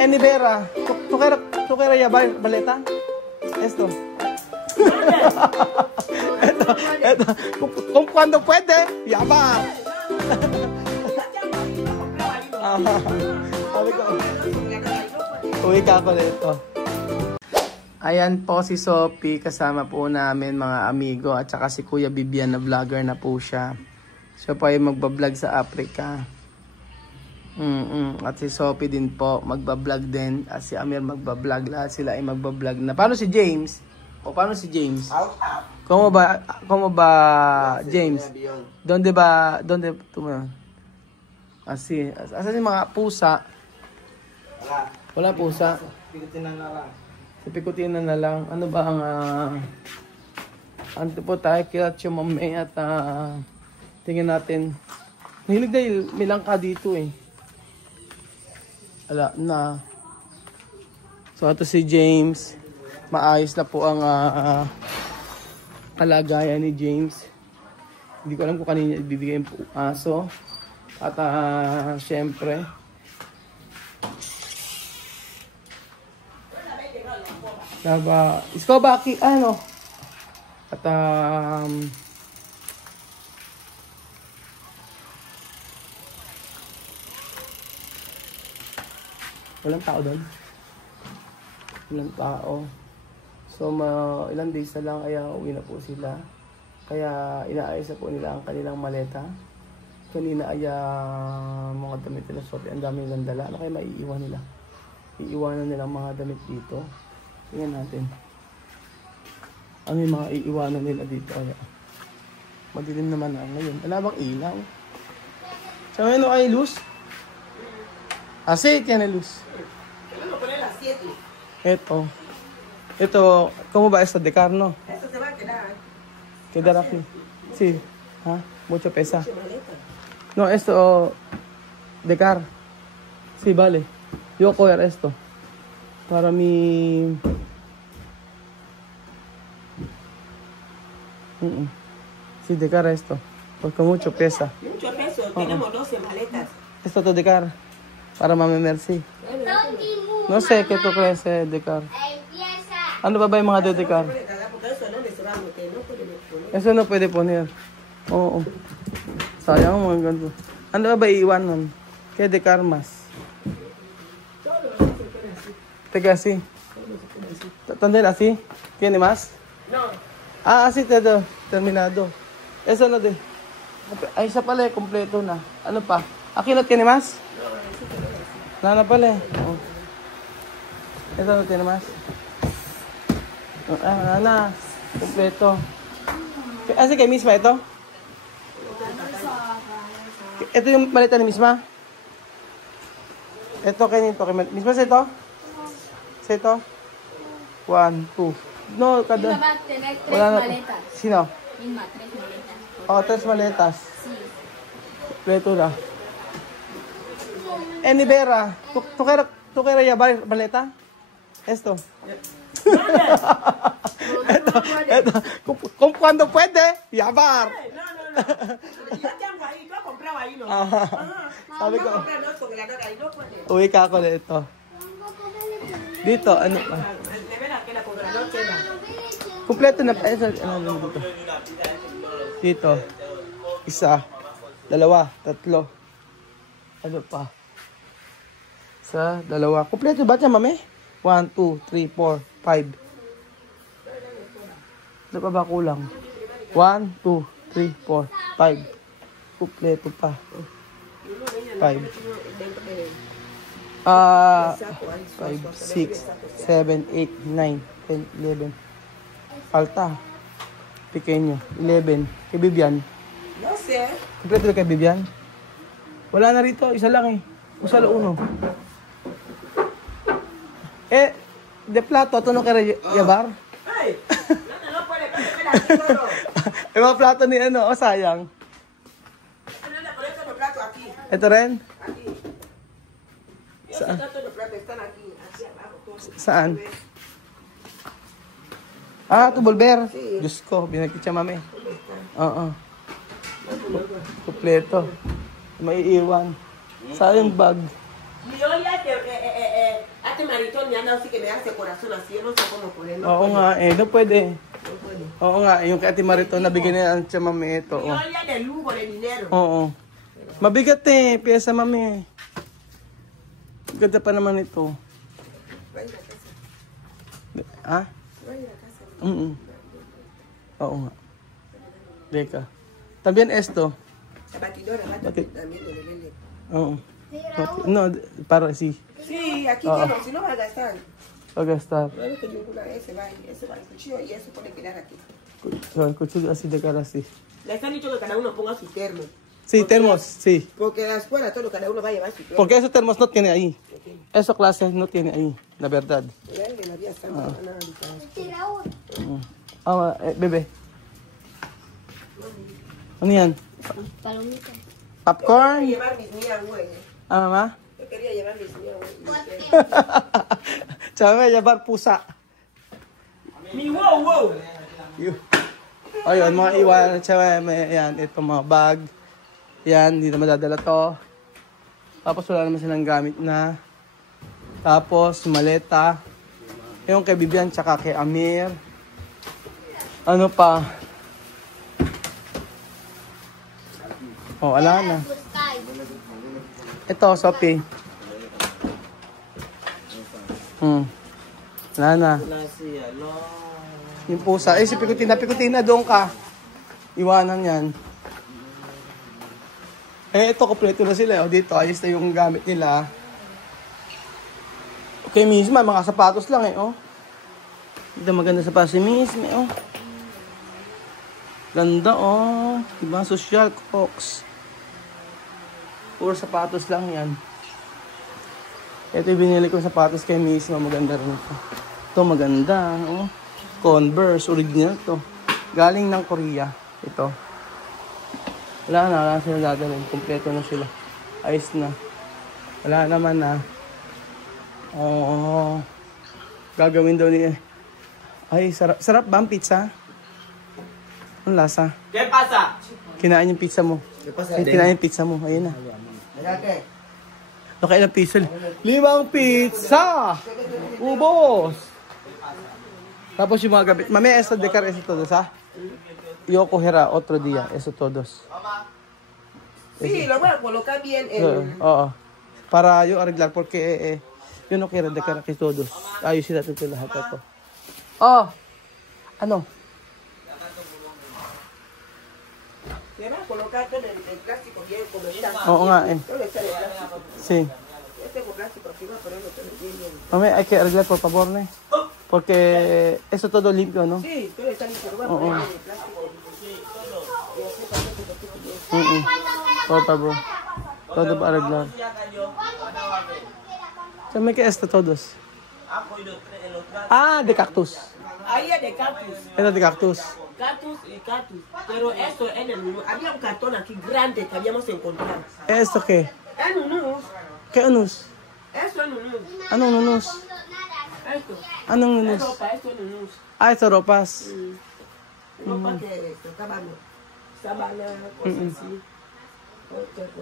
Vera, ¿tú quieres llevar baleta? Esto. esto. Cuando puede, llevar. Sabi ko, uwi ka ako dito. Ayan po si Sophie, kasama po namin mga amigo at saka si Kuya Bibian na vlogger na po siya. Siya po ay magbablog sa Africa. At si Sophie din po magbablog din at si Amir magbablog. Lahat sila ay magbablog na. Paano si James? Paano si James? Como ba James? Donde tumayo? Asi, asa si mga pusa? Wala pusa. Pikutin na lang. Pikutin na lang. Ano ba ang ano po tayo kila Chumame at tingnan natin. Mahilig dahil milang ka dito eh. Ala na. So ito si James. Maayos na po ang kalagayan ni James. Hindi ko alam kung kanina ibibigay yung aso. At syempre Laba, isko baki ano? At walang tao doon. Walang tao. So ilang days na lang ay uwi na po sila. Kaya inaayos na po nila ang kanilang maleta. Kanina ay mga damit nila Sophie, ang dami nilang dala. Ano kaya maiiwan nila? Iiwanan nila mga damit dito. Tingnan natin. Ano yung mga iiwanan nila dito? Ay, madilim naman na ngayon. Wala bang ilaw? Sa ngayon ay luz? Así tiene luz. Ito, ¿cómo va esto de carno? Eso se va a quedar. Quedar aquí. Sí. ¿Ah? Mucho pesa. No, esto de car. Sí, vale. Yo coger esto. Para mi... Sí, de car esto. Porque mucho pesa. Mucho peso. Tenemos 12 maletas. Esto de car. Para Mami Mercy. No sé qué tú crees de car. Ano ba yung mga de car? Eso no puede poner. Oo. Sayang mga ganito. Ano ba iiwan nun? Kaya de car mas. Teka así. ¿También así? ¿Tiene más? No. Ah, así todo. Terminado. Eso no de... Ay, isa pala eh. Kompleto na. Ano pa? Aquí no tiene más? Wala na pala eh. Oh. Ito no tiene más? Wala na. Kompleto. Así que misma ito? Ito yung maleta ni misma? Ito kaya nito. Misma sa ito? Sa ito? 1, 2. No, kada... Va a tener 3 Wala na. maletas. Sino? Misma, 3 maletas. Oh, 3 maletas. Sí. Kompleto na. Vera, ¿tú quieres llevar maleta? Esto. esto. Cuando puede, llevar. No. Yo tengo ahí. Yo he comprado ahí, ¿no? Sabi ko, No, congelador ahí no puede. uwi ka ako dito. Dito, ano pa? De veras que la congelador queda. Kompleto na pa. Ano dito? Dito. Isa. 2, 3. Ano pa? Isa, 2. Kompleto ba siya, mami? 1, 2, 3, 4, 5. Ano pa ba kulang? 1, 2, 3, 4, 5. Kompleto pa. 5. 5, 6, 7, 8, 9, 10, 11. Falta. Pequeño. 11. Kay Bibian. No sé. Kompleto kay Bibian? Wala na rito. Isa lang eh. Usa lang uno. De plato, ito no kaya yabar? Ay, no puede. Espera, aquí todo. Mga plato ni ano, sayang. Por eso los platos aquí. Ito rin? Aquí. Saan? Todos los platos están aquí. Aquí abajo. Todos. Saan? Ah, ito volver. Sí. Diyos ko, binagkit siya mami. Oo. Kompleto. May iiwan. Saan yung bag? Mi olla este maritón me anda así que me hace corazón así, yo no sé cómo ponerlo. Oo nga eh, no pwede. No puede. Oo nga, yung kay Ate Marito, nabigyan niya siya mami ito. Mi Oh. olla de lujo, de dinero. Oo. Mabigat eh, pyesa mami. Ganda pa naman ito. Va a ir a casa. Ha? Va a ir a casa. Oo nga. Deka. También esto. La batidora, va a Bati- también de Lele. Oo. No, para sí. Sí, aquí Ah. tiene, si no va a gastar. Va a gastar. No es que ninguna, ese va el cuchillo y eso puede quedar aquí. Cuchillo así de cara así. Les han dicho que cada uno ponga su termo. Sí, termos, sí. Porque a la escuela todo cada uno va a llevar su termo. Porque esos termos no tiene ahí. Eso clase no tiene ahí, la verdad. Ya en la vida santa, nada diferente. Bebe. Ano yan? Palomita. Popcorn? Llevar mis mías, güey. Mama? Yo quería llevar mis mías, güey. Sabi, yabar pusa. Mi wow, wow. Ayun, mga iwan. Sabi, yan, ito mga bag. Yan, hindi na madadala to. Tapos wala naman silang gamit na. Tapos, maleta. Yung kay Bibian, tsaka kay Amir. Ano pa? Oh, wala na. Ito, Sophie. Wala na. Yung pusa. Eh, si Pikutina, doon ka. Iwanan yan. Eh, ito, kompleto na sila. O, dito, ayos na yung gamit nila. Okay, misma, mga sapatos lang eh, oh. Ito, maganda sapatos si Misma, oh. Ganda, oh. Diba, social Crocs. Puro sapatos lang yan. Ito yung binili ko sapatos kay Misma. Maganda rin ito. Ito maganda. Oh. Converse. Original to. Galing ng Korea. Ito. Wala sila dadalhin. Kompleto na sila. Ayos na. Wala naman na. Oo. Gagawin daw ni... Ay, sarap. Sarap ba ang pizza? Ang lasa? ¿Qué pasa? Kinain yung pizza mo. Ay, kinain yung pizza mo. Ayun na. Nakailang piso. 5 pizza! Ubos! Tapos yung mga gabi. Mamaya, eso de car, eso todos, ha? Yo cogerá otro día, eso todos. Sí, lo voy a colocar bien en... Oo. Para yo arreglar, porque yo no quiero de car aquí todos. Ayusin natin ito lahat ito. Oh! Ano? Se va a colocar todo el plástico bien como está. Oo nga eh. Todo está el plástico. Sí. Este con plástico aquí va a ponerlo todo bien. Mamaya, hay que arreglar por favor, ¿no? Porque eso todo limpio, ¿no? Sí, todo está limpio. Lo voy a poner en el plástico. Por favor. Todo para arreglar. So, may que esto todos. Ah, de cactus. Ahí es de cactus. Ito de cactus. Cactus y cactus. Pero esto es el menú. Había un cartón aquí grande que habíamos encontrado. ¿Esto qué? Es nunus. ¿Qué anus? Esto es nunus. Anong nunus? Esto. Anong Es nunus? ropa, esto es nunus. Ah, ito ropas. Ropa que tocaban sábana, cosas así.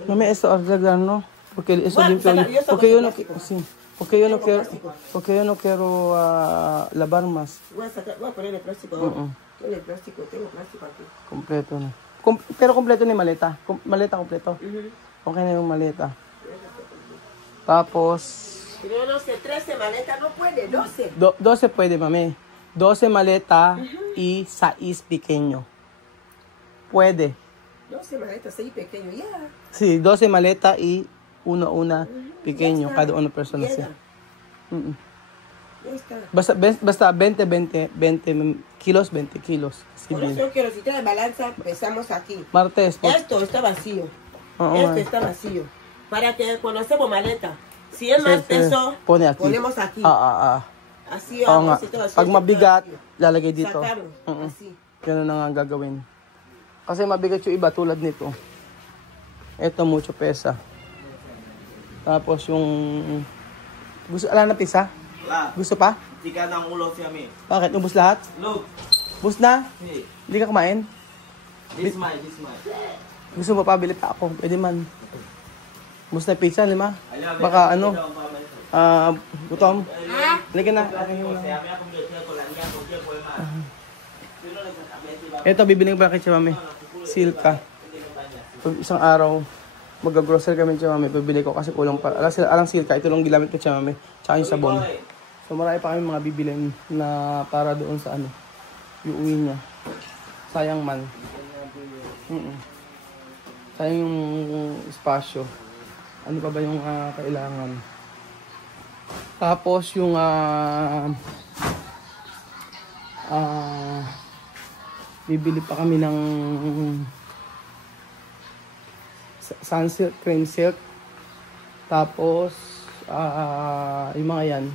Mami, esto arreglar, ¿no? Porque eso Bueno, limpio. yo soy Porque yo no plástico. sí. Porque yo no Tengo quiero plástico. porque yo no quiero lavar más. Voy a poner el plástico ahora. Tiene el plástico, tengo plástico aquí. Kompleto na. Pero kompleto na yung maleta. Maleta kompleto. Okay na yung maleta. Tapos Pero no sé, 13 maletas no puede, 12. 12 puede, mami. 12 maleta y 6 pequeño. Puede. 12 maletas, 6 pequeños, ya. Sí, 12 maleta y una pequeño. Ya está. Cada una persona. Sí. Llega. Ya está. Basta 20 kilos, 20 kilos. Sí, Por bien. eso yo quiero, si tiene balanza, pesamos aquí. Martes. Esto está vacío. Oo, Esto nga. está vacío. Para que cuando hacemos maleta, si es más peso, Pone aquí. ponemos aquí. Así Oo nga. vamos. y todo así, Pag esto mabigat, está vacío. lalagay dito. Sacamos, así. Ganun na nga ang gagawin. Kasi mabigat yung iba tulad nito. Ito, mucho pesa. Tapos yung... Gusto, ala na pisa? Wala. Gusto pa? Tika ng ulo siya, mi. Bakit? Ubus lahat? Look. Ubus na? Hey. Hindi ka kumain? This my. Gusto mo pa? Bili pa ako. Pwede man. Gusto na pizza, lima? Baka ano? Gutom? Halika na. Ito, bibiling pa kay Mami. Silka. Pag isang araw, mag-grocery kami kay Mami. Bibili ko kasi kulang pa. Alang silka, ito lang ginamit ko kay Mami. Tsaka yung sabon. So marami pa kami mga bibilin na para doon sa ano, yung uwi niya. Sayang man. Sayang yung espasyo. Ano pa ba yung kailangan? Tapos yung bibili pa kami ng sunsilk, cream silk. Tapos yung mga yan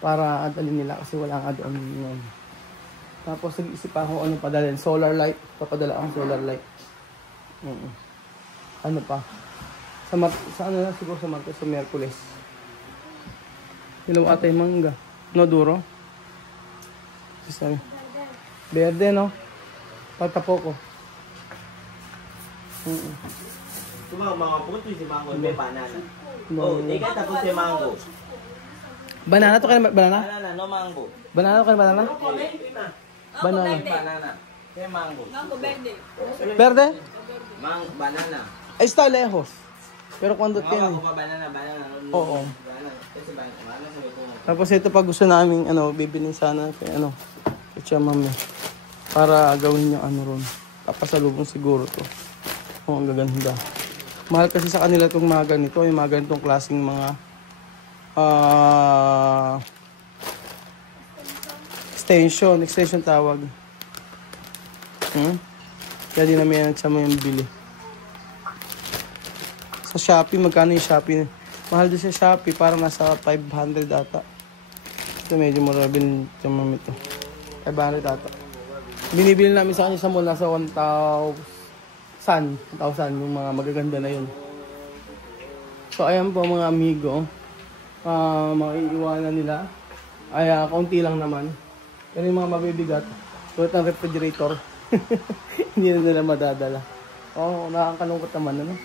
para adalin nila kasi wala nga doon yun. Tapos nag-isip ako ano padalhin, solar light. Papadala akong solar light. Ano pa? Sa ano lang siguro sa Martes o Miyerkules. Hilaw ata yung mangga. No, duro? Sabi. Berde, no? Pagtapo ko. Mga puto si mango, may banana. Oh, ika tapos si mango. Banana to kayo banana? Banana, no mango. Banana to kayo banana? Banana. Banana. Kaya mango. Mango verde. Berde? Banana. Ay, está lejos. Pero kung yan. Banana. Oo. Kasi banana sabi ko. Tapos ito pag gusto namin ano, bibilin sana kay ano, kay Tia Mami. Para gawin niya ano ron. Papasalubong siguro to. Oh, ang gaganda. Mahal kasi sa kanila itong mga ganito, yung mga ganitong klaseng mga extension tawag. Kaya di namin yan sa mga bili. Sa Shopee, magkano yung Shopee? Mahal din sa Shopee, parang nasa 500 ata. Ito medyo marabin sa mga ito. 500 ata. Binibili namin sa kanya sa mall, nasa 1,000 yung mga magaganda na yun. So ayan po mga amigo, mga iiwanan nila ay kaunti lang naman. Pero yung mga mabibigat, tulad ng refrigerator, hindi na nila madadala. Nakakalungkot naman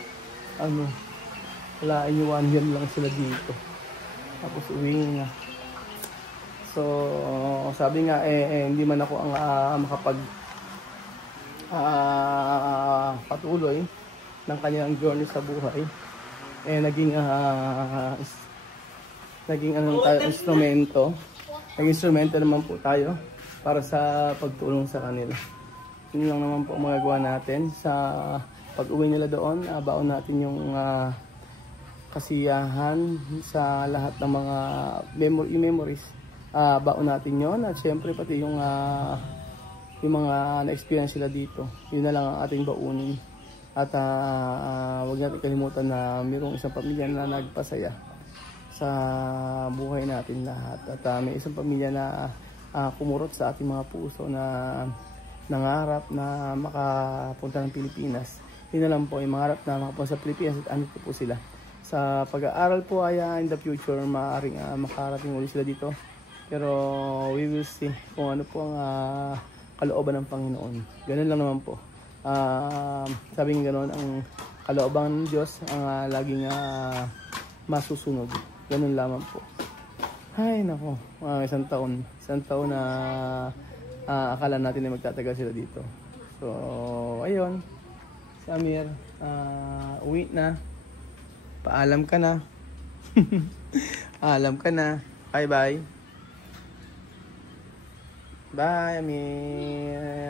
wala, iiwan yan lang sila dito. Tapos uwi nga. So sabi nga hindi man ako ang makapag patuloy ng kanyang journey sa buhay. Naging instrumento. Naging instrumento naman po tayo para sa pagtulong sa kanila. Yun lang naman po mga gawa natin. Sa pag-uwi nila doon, baon natin yung kasiyahan sa lahat ng mga memories. Baon natin yon at syempre pati yung mga na-experience sila dito. Yun na lang ang ating baunin. At huwag natin kalimutan na mayroong isang pamilya na nagpasaya sa buhay natin lahat. At may isang pamilya na kumurot sa ating mga puso na nangarap na makapunta ng Pilipinas. Yun na lang po, yung mangarap na makapunta sa Pilipinas at andito po sila. Sa pag-aaral po ay in the future maaaring makarating ulit sila dito. Pero we will see kung ano po ang kalooban ng Panginoon. Ganun lang naman po. Sabi nga gano'n, ang kalooban ng Diyos ang laging masusunod. Ganun lamang po. Ay nako, isang taon na akala natin na magtatagal sila dito. So ayun, si Amir uwi na. Paalam ka na. Alam ka na. Bye bye. Bye Amir.